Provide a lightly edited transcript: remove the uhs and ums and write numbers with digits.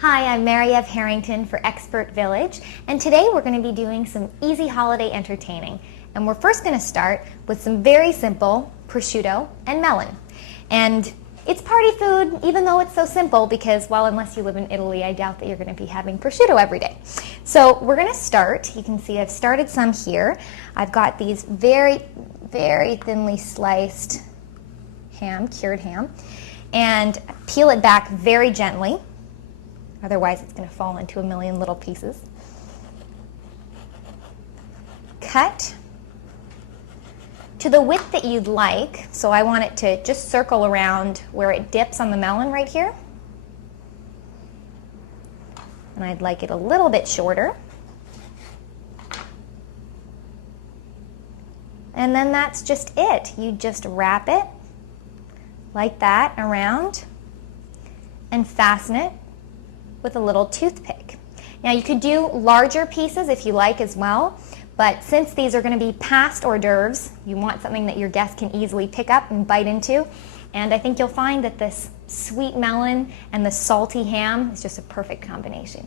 Hi, I'm Mary Eve Harrington for Expert Village, and today we're going to be doing some easy holiday entertaining. And we're first going to start with some very simple prosciutto and melon. And it's party food, even though it's so simple, because, well, unless you live in Italy, I doubt that you're going to be having prosciutto every day. So we're going to start. You can see I've started some here. I've got these very, very thinly sliced ham, cured ham, and peel it back very gently. Otherwise, it's going to fall into a million little pieces. Cut to the width that you'd like. So I want it to just circle around where it dips on the melon right here. And I'd like it a little bit shorter. And then that's just it. You just wrap it like that around and fasten it with a little toothpick. Now you could do larger pieces if you like as well, but since these are going to be past hors d'oeuvres, you want something that your guests can easily pick up and bite into, and I think you'll find that this sweet melon and the salty ham is just a perfect combination.